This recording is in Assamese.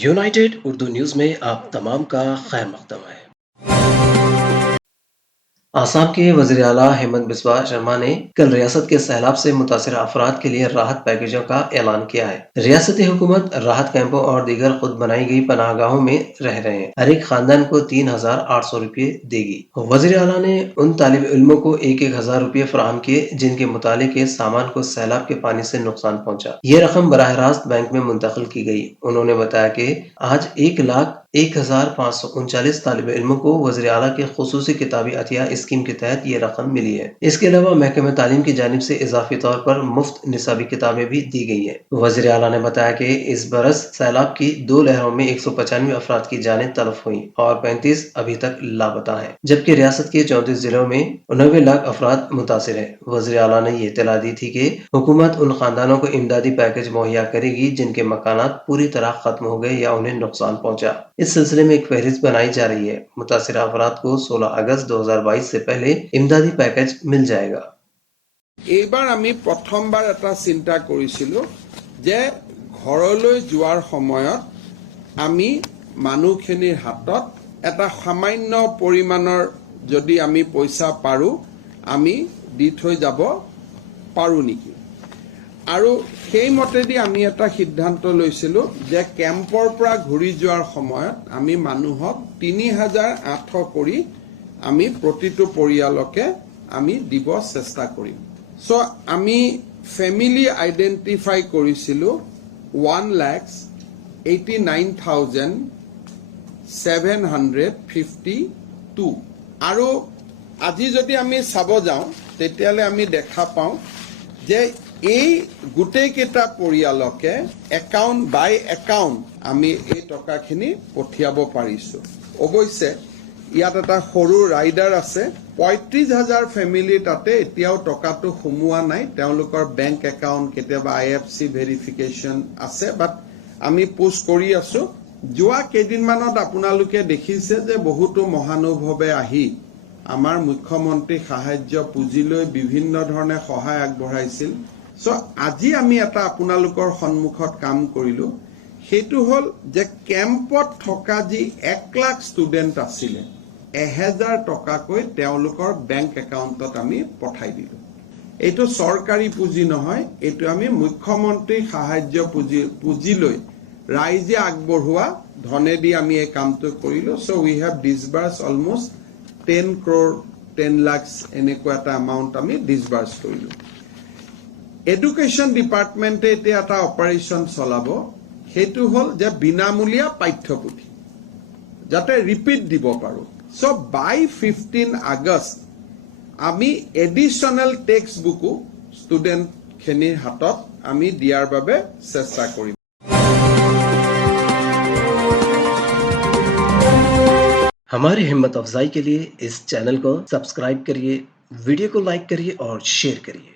यूनाइटेड उर्दू न्यूज़ में आप तमाम का खैर मकदम है। आसाम के वज़ीर आला हेमंत बिस्वा शर्मा ने कल रियासत के सैलाब से मुतासर अफराद के लिए राहत पैकेजों का ऐलान किया है। रियासती हुकूमत राहत कैंपों और दीगर खुद बनाई गई पनाहगाहों में रह रहे हैं हर एक खानदान को 3,800 रुपये देगी। वज़ीर आला ने उन तालिब इल्मों को 1,000 रुपये फराहम किए जिनके मुताले के सामान को सैलाब के पानी से नुकसान पहुंचा। ये रकम बराह रास्त बैंक में मुंतकिल की गई। उन्होंने बताया कि आज 1,01,539 तालिब इल्मों को वज़ीर आला के खुसूसी किताबी अतिया स्कीम के तहत ये रकम मिली है। इसके अलावा महकमे तालीम की जानिब से इजाफी तौर पर मुफ्त निसाबी किताबें भी दी गई है। वज़ीर आला ने बताया कि इस बरस सैलाब की 2 लहरों में 195 अफराद की जानें तलफ हुई और 35 अभी तक लापता हैं, जबकि रियासत के 34 जिलों में 99 लाख अफराद मुतासिर है। वज़ीर आला ने ये इत्तला दी थी कि हुकूमत उन खानदानों को इमदादी पैकेज मुहैया करेगी जिनके मकानात पूरी तरह खत्म हो गए या उन्हें नुकसान पहुंचा। इस सिलसिले में एक फहरिस्त बनाई जा रही है। मुतासिर अफराद को 16 अगस्त 2022 से पहले इमदादी पैकेज मिल जाएगा। এইবাৰ আমি প্ৰথমবাৰ এটা চিন্তা কৰিছিলোঁ যে ঘৰলৈ যোৱাৰ সময়ত আমি মানুহখিনিৰ হাতত এটা সামান্য পৰিমাণৰ যদি আমি পইচা পাৰো আমি দি থৈ যাব পাৰো নেকি আৰু সেই মতেদি আমি এটা সিদ্ধান্ত লৈছিলোঁ যে কেম্পৰ পৰা ঘূৰি যোৱাৰ সময়ত আমি মানুহক 3,800 কৰি আমি প্ৰতিটো পৰিয়ালকে আমি দিব চেষ্টা কৰিম। সো আমি ফ্যামিলি আইডেন্টিফাই কৰিছিলোঁ 1,89,752 আৰু আজি যদি আমি চাব যাওঁ তেতিয়ালে আমি দেখা পাওঁ যে এই গোটেই কেইটা পৰিয়ালকে একাউণ্ট বাই একাউণ্ট আমি এই টকাখিনি পঠিয়াব পাৰিছোঁ। অৱশ্যে ইয়াত এটা সৰু ৰাইডাৰ আছে 35,000 ফ্যামিলি তাতে এতিয়াও টকাটো সোমোৱা নাই তেওঁলোকৰ বেংক একাউণ্ট কেতিয়াবা IFC ভেৰিফিকেশ্যন আছে বাট আমি পোষ্ট কৰি আছো। যোৱা কেইদিনমানত আপোনালোকে দেখিছে যে বহুতো মহানুভৱে আহি আমাৰ মুখ্যমন্ত্ৰী সাহায্য পুঁজিলৈ বিভিন্ন ধৰণে সহায় আগবঢ়াইছিল। সো আজি আমি এটা আপোনালোকৰ সন্মুখত কাম কৰিলো সেইটো হল যে কেম্পত থকা যি 1 লাখ ষ্টুডেণ্ট আছিলে 1,000 টকাকৈ তেওঁলোকৰ বেংক একাউণ্টত আমি পঠাই দিলো। এইটো চৰকাৰী পুঁজি নহয়, এইটো আমি মুখ্যমন্ত্ৰী সাহায্য পুঁজিলৈ ৰাইজে আগবঢ়োৱা ধনেদি আমি এই কামটো কৰিলো। So we have disburse almost 10 crore 10 lakhs এনেকুৱা এটা এমাউণ্ট আমি ডিসবাৰ্স কৰিলো। এডুকেশ্যন ডিপাৰ্টমেণ্টে এতিয়া এটা অপাৰেশ্যন চলাব সেইটো হল যে বিনামূলীয়া পাঠ্যপুথি যাতে ৰিপিট দিব পাৰো। সো বাই 15 আগষ্ট আমি এডিশনাল টেক্সট বুকো ষ্টুডেণ্ট খিনিৰ হাতত আমি দিয়াৰ বাবে চেষ্টা কৰিম। हमारी हिम्मत अफजाई के लिए इस चैनल को सब्सक्राइब करिए, वीडियो को लाइक करिए और शेयर करिए।